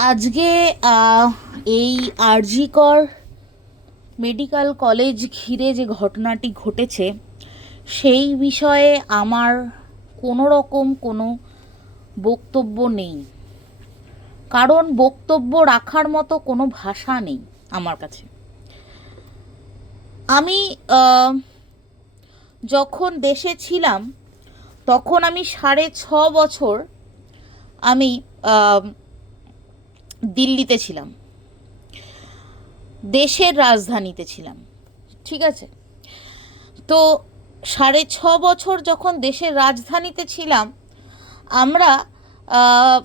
আজকে এই RG Kar medical college ঘিরে যে ঘটনাটি ঘটেছে সেই বিষয়ে আমার কোনো রকম কোনো বক্তব্য নেই, কারণ বক্তব্য রাখার মতো কোনো ভাষা নেই আমার কাছে। আমি যখন দেশে ছিলাম তখন আমি 6.5 বছর আমি দিল্লিতে ছিলাম, দেশের রাজধানীতে ছিলাম। ঠিক আছে, তো 6.5 বছর যখন দেশের রাজধানীতে ছিলাম আমরা আহ,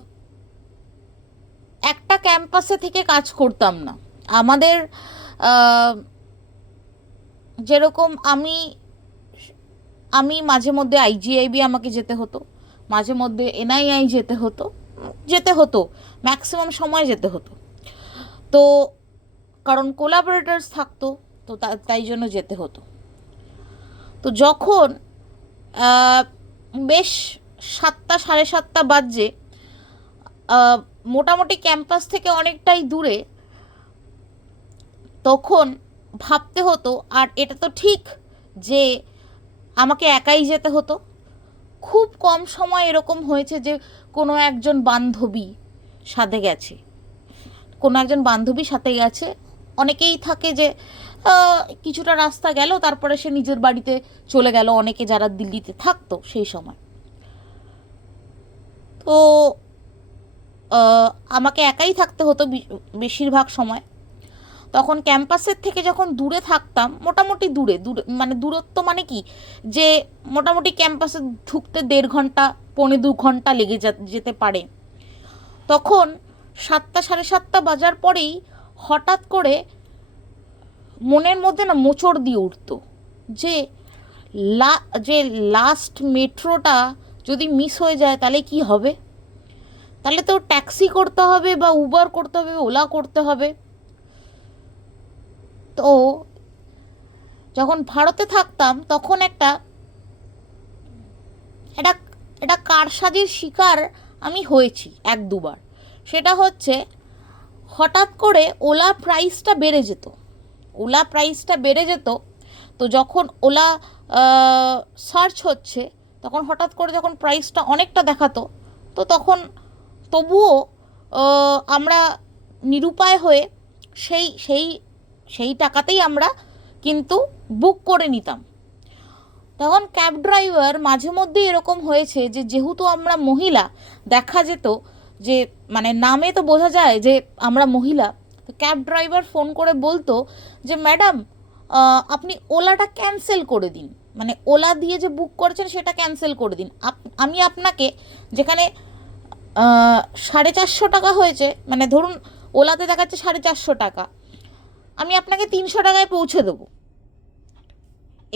একটা ক্যাম্পাসে থেকে কাজ করতাম না। আমাদের আহ, যেরকম আমি আমি মাঝে মধ্যে আইজিআইবি আমাকে যেতে হতো, মাঝে মধ্যে এনআইআই যেতে হতো, ম্যাক্সিমাম সময় যেতে হতো। তো কারণ কোলাবোরেটরস থাকতো, তো তাই জন্য যেতে হতো। তো যখন আহ, বেশ 7টা 7:30 বাজে, মোটামুটি ক্যাম্পাস থেকে অনেকটাই দূরে, তখন ভাবতে হতো, আর এটা তো ঠিক যে আমাকে একাই যেতে হতো। খুব কম সময় এরকম হয়েছে যে কোনো একজন বান্ধবী সাথে গেছে, অনেকেই থাকে যে কিছুটা রাস্তা গেল, তারপরে সে নিজের বাড়িতে চলে গেল, অনেকে যারা দিল্লিতে থাকতো সেই সময়। তো আমাকে একাই থাকতে হতো বেশিরভাগ সময়। তখন ক্যাম্পাসের থেকে যখন দূরে থাকতাম, মোটামুটি দূরে দূরে মানে দূরত্ব মানে কি, যে মোটামুটি ক্যাম্পাসে ঢুকতে 1.5 ঘন্টা 1.25 ঘন্টা লেগে যেতে পারে। তখন 7টা 7:30 বাজার পরেই হঠাৎ করে মনের মধ্যে না মোচড় দিয়ে উঠতো যে লা যে লাস্ট মেট্রোটা যদি মিস হয়ে যায় তাহলে কি হবে। তাহলে তো ট্যাক্সি করতে হবে, বা উবার করতে হবে, ওলা করতে হবে। তো যখন ভারতে থাকতাম তখন একটা এটা এটা কারসাজির শিকার আমি হয়েছি 1-2 বার। সেটা হচ্ছে, হঠাৎ করে ওলা প্রাইসটা বেড়ে যেত। তো যখন ওলা সার্চ হচ্ছে, তখন হঠাৎ করে যখন প্রাইসটা অনেকটা দেখাতো, তো তখন তবুও আমরা নিরুপায় হয়ে সেই সেই সেই টাকাতেই আমরা কিন্তু বুক করে নিতাম। তখন ক্যাব ড্রাইভার মাঝে মধ্যে এরকম হয়েছে যে যেহেতু আমরা মহিলা, দেখা যেত যে মানে নামে তো বোঝা যায় যে আমরা মহিলা। তো ক্যাব ড্রাইভার ফোন করে বলতো যে ম্যাডাম, আপনি ওলাটা ক্যান্সেল করে দিন, মানে ওলা দিয়ে যে বুক করেছেন সেটা ক্যান্সেল করে দিন। আমি আপনাকে যেখানে 450 টাকা হয়েছে, মানে ধরুন ওলাতে দেখাচ্ছে 450 টাকা, আমি আপনাকে 300 টাকায় পৌঁছে দেবো।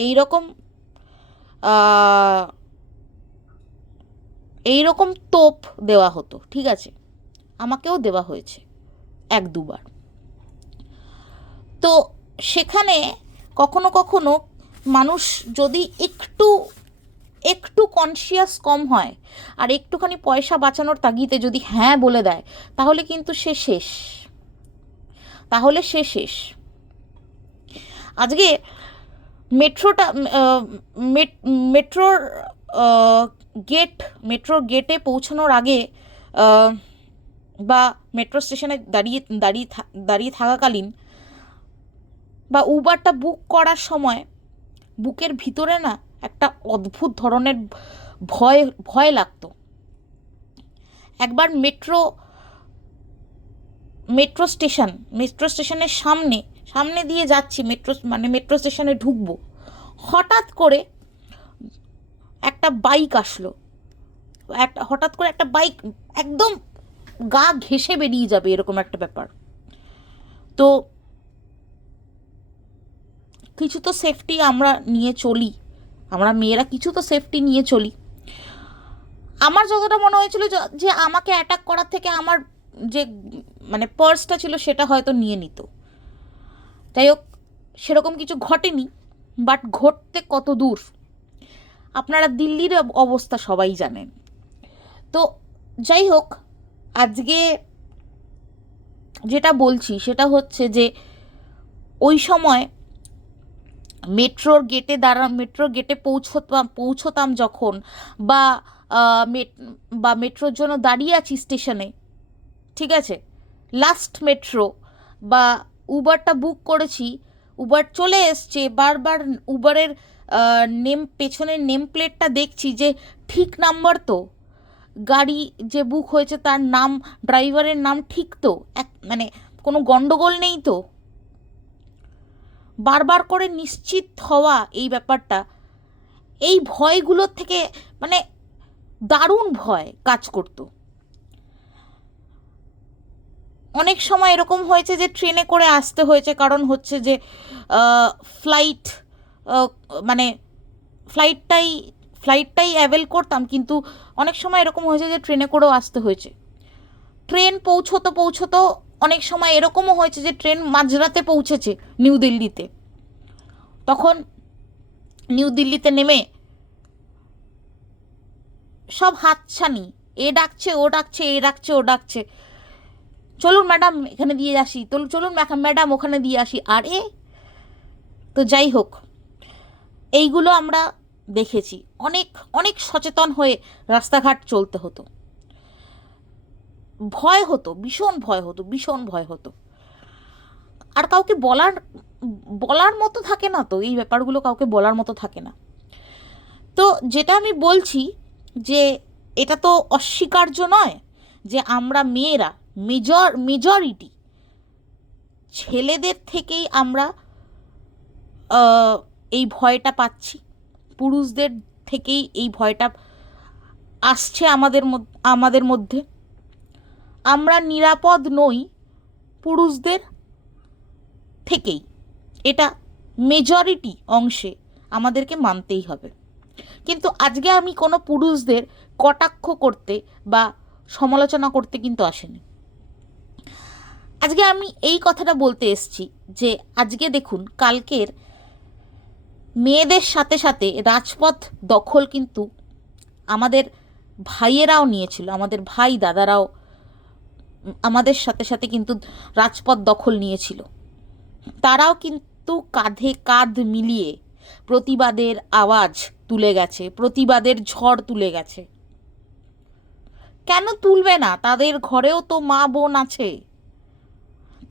এইরকম এইরকম তোপ দেওয়া হতো। ঠিক আছে, আমাকেও দেওয়া হয়েছে 1-2 বার। তো সেখানে কখনো কখনো মানুষ যদি একটু একটু কনসিয়াস কম হয়, আর একটুখানি পয়সা বাঁচানোর তাগিদে যদি হ্যাঁ বলে দেয়, তাহলে কিন্তু সে শেষ। আজকে মেট্রোটা মেট্রোর গেট মেট্রোর গেটে পৌঁছানোর আগে, আহ, বা মেট্রো স্টেশনে দাঁড়িয়ে থাকাকালীন, বা উবারটা বুক করার সময় বুকের ভিতরে না একটা অদ্ভুত ধরনের ভয় ভয় লাগতো। একবার মেট্রো স্টেশনের সামনে সামনে দিয়ে যাচ্ছি, মেট্রো স্টেশনে ঢুকবো, হঠাৎ করে হঠাৎ করে একটা বাইক একদম গা ঘেঁষে বেরিয়ে যাবে, এরকম একটা ব্যাপার। তো কিছু তো সেফটি আমরা নিয়ে চলি, আমরা মেয়েরা কিছু তো সেফটি নিয়ে চলি। আমার যতটা মনে হয়েছিল যে আমাকে অ্যাটাক করার থেকে আমার যে মানে পার্সটা ছিল সেটা হয়তো নিয়ে নিত। যাই হোক, সেরকম কিছু ঘটেনি, বাট ঘটতে কত দূর আপনারা দিল্লির অবস্থা সবাই জানেন। তো যাই হোক, আজকে যেটা বলছি সেটা হচ্ছে যে ওই সময় মেট্রোর গেটে পৌঁছতাম যখন, বা মেট্রোর জন্য দাঁড়িয়ে আছি স্টেশনে, ঠিক আছে, লাস্ট মেট্রো, বা উবারটা বুক করেছি, উবার চলে এসছে, বারবার উবারের পেছনের নেম প্লেটটা দেখছি যে ঠিক নাম্বার তো, গাড়ি যে বুক হয়েছে তার নাম, ড্রাইভারের নাম ঠিক তো, মানে কোনো গন্ডগোল নেই তো, বারবার করে নিশ্চিত হওয়া এই ব্যাপারটা, এই ভয়গুলোর থেকে মানে দারুণ ভয় কাজ করতো। অনেক সময় এরকম হয়েছে যে ট্রেনে করে আসতে হয়েছে, কারণ হচ্ছে যে ফ্লাইট, মানে ফ্লাইটটাই ফ্লাইটটাই অ্যাভেল করতাম, কিন্তু অনেক সময় এরকম হয়েছে যে ট্রেনে করেও আসতে হয়েছে। ট্রেন পৌঁছতো অনেক সময় এরকমও হয়েছে যে ট্রেন মাঝরাতে পৌঁছেছে নিউ দিল্লিতে, তখন নিউ দিল্লিতে নেমে সব হাতছানি, এ ডাকছে ও ডাকছে, এ ডাকছে ও ডাকছে, চলুন ম্যাডাম এখানে দিয়ে আসি, চলুন ম্যাডাম ওখানে দিয়ে আসি, আরে তো যাই হোক, এইগুলো আমরা দেখেছি। অনেক অনেক সচেতন হয়ে রাস্তাঘাট চলতে হতো, ভয় হতো, ভীষণ ভয় হতো, ভীষণ ভয় হতো। আর কাউকে বলার মতো থাকে না তো, এই ব্যাপারগুলো কাউকে বলার মতো থাকে না। তো যেটা আমি বলছি যে এটা তো অস্বীকার্য নয় যে আমরা মেয়েরা, মেজরিটি ছেলেদের থেকেই আমরা এই ভয়টা পাচ্ছি, পুরুষদের থেকেই এই ভয়টা আসছে আমাদের মধ্যে। আমরা নিরাপদ নই পুরুষদের থেকেই, এটা মেজরিটি অংশে আমাদেরকে মানতেই হবে। কিন্তু আজকে আমি কোনো পুরুষদের কটাক্ষ করতে বা সমালোচনা করতে কিন্তু আসেনি। আজকে আমি এই কথাটা বলতে এসেছি যে আজকে দেখুন, কালকের মেয়েদের সাথে সাথে রাজপথ দখল কিন্তু আমাদের ভাইয়েরাও নিয়েছিল, আমাদের ভাই দাদারাও আমাদের সাথে সাথে কিন্তু রাজপথ দখল নিয়েছিল। তারাও কিন্তু কাঁধে কাঁধ মিলিয়ে প্রতিবাদের আওয়াজ তুলে গেছে, প্রতিবাদের ঝড় তুলে গেছে। কেন তুলবে না? তাদের ঘরেও তো মা বোন আছে,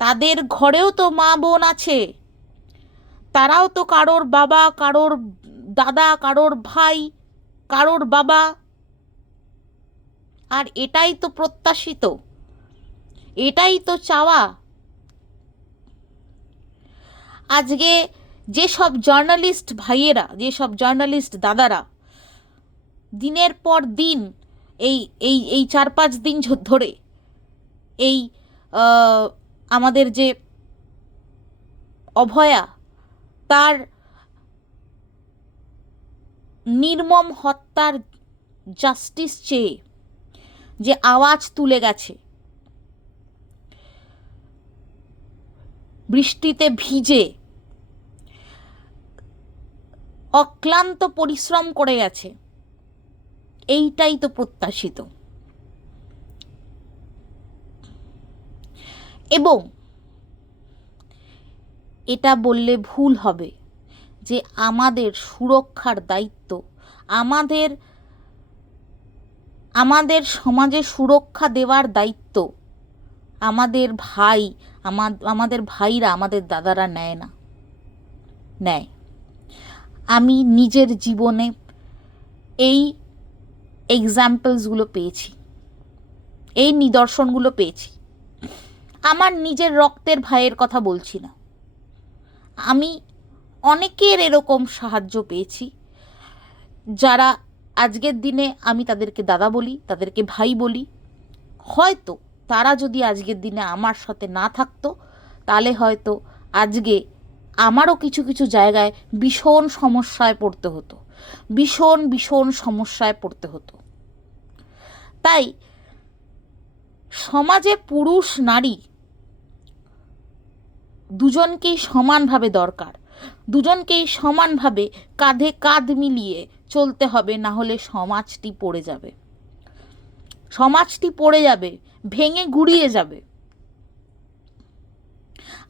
তাদের ঘরেও তো মা বোন আছে, তারাও তো কারোর বাবা, কারোর দাদা, কারোর ভাই, কারোর বাবা। আর এটাই তো প্রত্যাশিত, এটাই তো চাওয়া। আজকে যেসব জার্নালিস্ট ভাইয়েরা, যেসব জার্নালিস্ট দাদারা দিনের পর দিন এই এই এই 4-5 দিন ধরে এই আমাদের যে অভয়া, তার নির্মম হত্যার জাস্টিস চেয়ে যে আওয়াজ তুলে গেছে, বৃষ্টিতে ভিজে অক্লান্ত পরিশ্রম করে গেছে, এইটাই তো প্রত্যাশিত। এবং এটা বললে ভুল হবে যে আমাদের সুরক্ষার দায়িত্ব, আমাদের আমাদের সমাজে সুরক্ষা দেওয়ার দায়িত্ব আমাদের ভাই, আমাদের ভাইরা, আমাদের দাদারা নেয় না, নেয়। আমি নিজের জীবনে এই এক্সাম্পলসগুলো পেয়েছি, এই নিদর্শনগুলো পেয়েছি। আমার নিজের রক্তের ভাইয়ের কথা বলছি না, আমি অনেকের এরকম সাহায্য পেয়েছি, যারা আজকের দিনে আমি তাদেরকে দাদা বলি, তাদেরকে ভাই বলি। হয়তো তারা যদি আজকের দিনে আমার সাথে না থাকতো, তাহলে হয়তো আজকে আমারও কিছু কিছু জায়গায় ভীষণ সমস্যায় পড়তে হতো, ভীষণ ভীষণ সমস্যায় পড়তে হতো। তাই সমাজে পুরুষ নারী দুজনকেই সমানভাবে দরকার, দুজনকেই সমানভাবে কাঁধে কাঁধ মিলিয়ে চলতে হবে, না হলে সমাজটি পড়ে যাবে, সমাজটি পড়ে যাবে, ভেঙে গুড়িয়ে যাবে।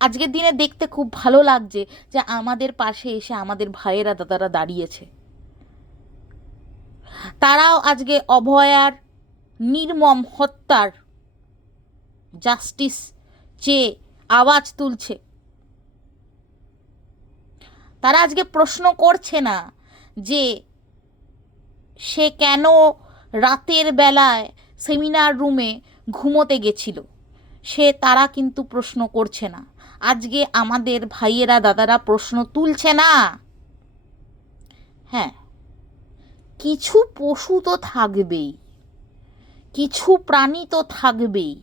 আজকের দিনে দেখতে খুব ভালো লাগছে যে আমাদের পাশে এসে আমাদের ভাইয়েরা দাদারা দাঁড়িয়েছে। তারাও আজকে অভয়ার নির্মম হত্যার জাস্টিস চেয়ে আওয়াজ তুলছে। তারা আজকে প্রশ্ন করছে না যে সে কেন রাতের বেলায় সেমিনার রুমে ঘুমোতে গেছিল, তারা কিন্তু প্রশ্ন করছে না। আজকে আমাদের ভাইয়েরা দাদারা প্রশ্ন তুলছে না। হ্যাঁ, কিছু পশু তো থাকবেই, কিছু প্রাণী তো থাকবেই,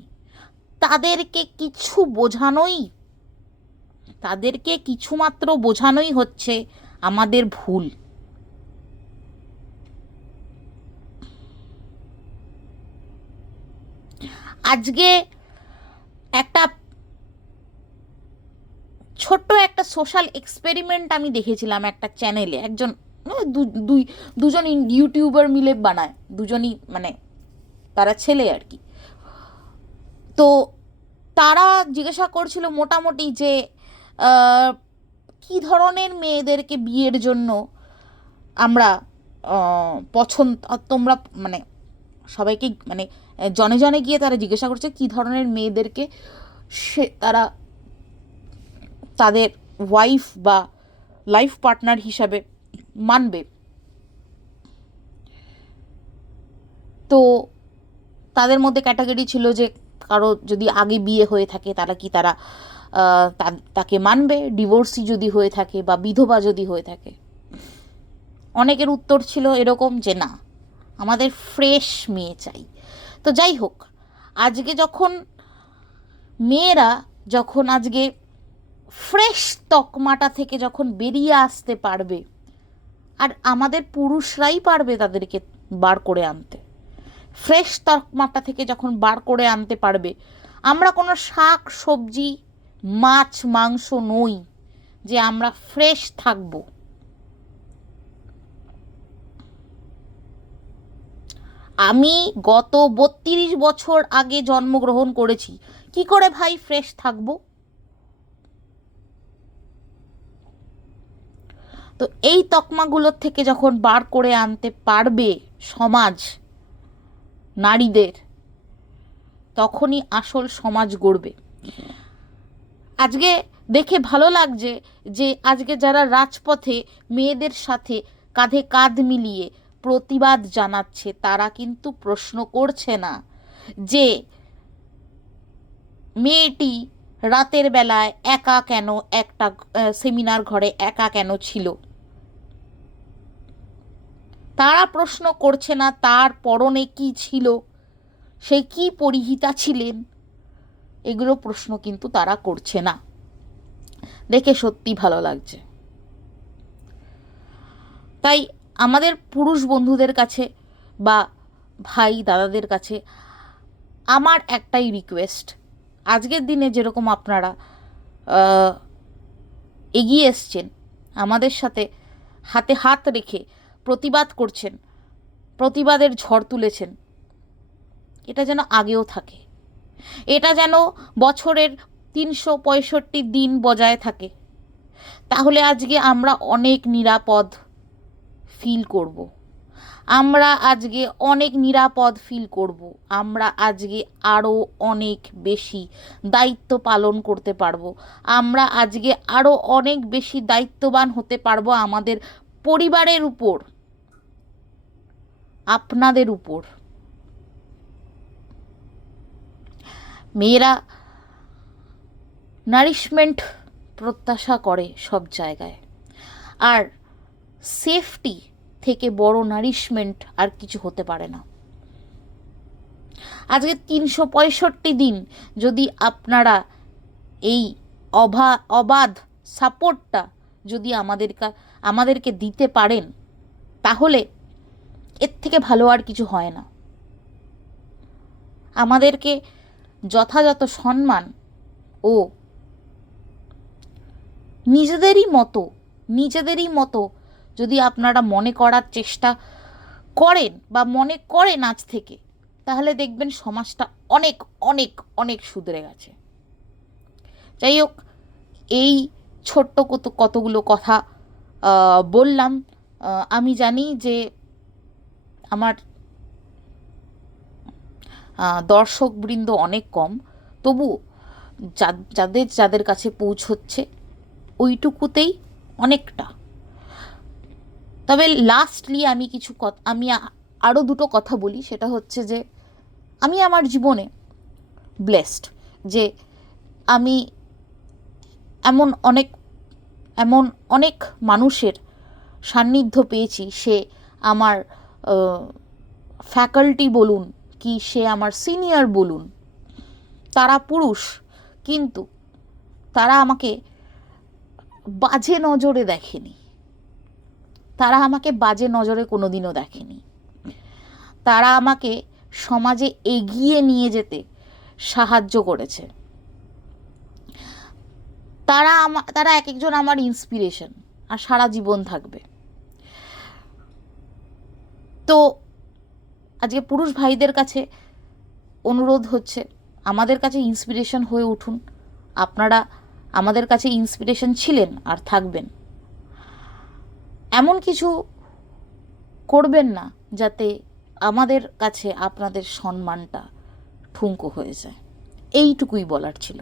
তাদেরকে কিছুমাত্র বোঝানোই হচ্ছে আমাদের ভুল। আজকে একটা ছোট্ট একটা সোশ্যাল এক্সপেরিমেন্ট আমি দেখেছিলাম একটা চ্যানেলে। একজন দুজন ইউটিউবার মিলে বানায়, দুজনই মানে তারা ছেলে আর কি। তো তারা জিজ্ঞাসা করছিল মোটামুটি যে কি ধরনের মেয়েদেরকে বিয়ের জন্য আমরা পছন্দ, তোমরা মানে সবাইকে মানে জনে জনে গিয়ে তারা জিজ্ঞাসা করছে কি ধরনের মেয়েদেরকে তারা তাদের ওয়াইফ বা লাইফ পার্টনার হিসাবে মানবে। তো তাদের মধ্যে ক্যাটাগরি ছিল যে কারো যদি আগে বিয়ে হয়ে থাকে তারা তাকে মানবে, ডিভোর্সি যদি হয়ে থাকে বা বিধবা যদি হয়ে থাকে। অনেকের উত্তর ছিল এরকম যে না, আমাদের ফ্রেশ মেয়ে চাই। তো যাই হোক, আজকে যখন মেয়েরা আজকে ফ্রেশ তকমাটা থেকে যখন বেরিয়ে আসতে পারবে, আর আমাদের পুরুষরাই পারবে তাদেরকে বার করে আনতে, ফ্রেশ তকমাটা থেকে যখন বার করে আনতে পারবে, আমরা কোনো শাক সবজি মাছ মাংস নই যে আমরা ফ্রেশ থাকব। আমি গত 32 বছর আগে জন্মগ্রহণ করেছি, কি করে ভাই ফ্রেশ থাকবো? তো এই তকমাগুলোর থেকে যখন বার করে আনতে পারবে সমাজ নারীদের, তখনই আসল সমাজ গড়বে। আজকে দেখে ভালো লাগছে যে আজকে যারা রাজপথে মেয়েদের সাথে কাঁধে কাঁধ মিলিয়ে প্রতিবাদ জানাচ্ছে, তারা কিন্তু প্রশ্ন করছে না যে মেয়েটি রাতের বেলায় একা কেন একটা সেমিনার ঘরে একা কেন ছিল। তারা প্রশ্ন করছে না তার পরনে কি ছিল, সে কি পরিহিতা ছিলেন, এগুলো প্রশ্ন কিন্তু তারা করছে না। দেখে সত্যি ভালো লাগছে। তাই আমাদের পুরুষ বন্ধুদের কাছে বা ভাই দাদাদের কাছে আমার একটাই রিকোয়েস্ট, আজকের দিনে যেরকম আপনারা এগিয়ে এসছেন, আমাদের সাথে হাতে হাত রেখে প্রতিবাদ করছেন, প্রতিবাদের ঝড় তুলেছেন, এটা যেন আগেও থাকে, এটা যেন বছরের 365 দিন বজায় থাকে। তাহলে আজকে আমরা অনেক নিরাপদ ফিল করব, আমরা আজকে অনেক নিরাপদ ফিল করব, আমরা আজকে আরও অনেক বেশি দায়িত্ব পালন করতে পারবো, আমরা আজকে আরও অনেক বেশি দায়িত্ববান হতে পারবো আমাদের পরিবারের উপর, আপনাদের উপর। মেয়েরা নারিশমেন্ট প্রত্যাশা করে সব জায়গায়, আর সেফটি থেকে বড় নারিশমেন্ট আর কিছু হতে পারে না। আজকে 365 দিন যদি আপনারা এই অবাধ সাপোর্টটা যদি আমাদেরকে দিতে পারেন, তাহলে এর থেকে ভালো আর কিছু হয় না। আমাদেরকে যথাযথ সম্মান ও নিজেদেরই মতো যদি আপনারা মনে করার চেষ্টা করেন বা মনে করেন আজ থেকে, তাহলে দেখবেন সমাজটা অনেক অনেক অনেক সুধরে গেছে। যাই হোক, এই ছোট্ট কতগুলো কথা বললাম। আমি জানি যে আমার দর্শকবৃন্দ অনেক কম, তবু যাদের যাদের কাছে পৌঁছচ্ছে ওইটুকুতেই অনেকটা। তবে লাস্টলি আমি আরও দুটো কথা বলি, সেটা হচ্ছে যে আমি আমার জীবনে ব্লেসড যে আমি এমন এমন অনেক মানুষের সান্নিধ্য পেয়েছি। সে আমার ফ্যাকাল্টি বলুন কি সে আমার সিনিয়র বলুন, তারা পুরুষ, কিন্তু তারা আমাকে বাজে নজরে দেখেনি। তারা আমাকে বাজে নজরে কোনোদিনও দেখেনি। তারা আমাকে সমাজে এগিয়ে নিয়ে যেতে সাহায্য করেছে। তারা এক একজন আমার ইন্সপিরেশন, আর সারা জীবন থাকবে। তো আজকে পুরুষ ভাইদের কাছে অনুরোধ হচ্ছে, আমাদের কাছে ইন্সপিরেশন হয়ে উঠুন। আপনারা আমাদের কাছে ইন্সপিরেশন ছিলেন আর থাকবেন। এমন কিছু করবেন না যাতে আমাদের কাছে আপনাদের সম্মানটা ঠুনকো হয়ে যায়। এইটুকুই বলার ছিল।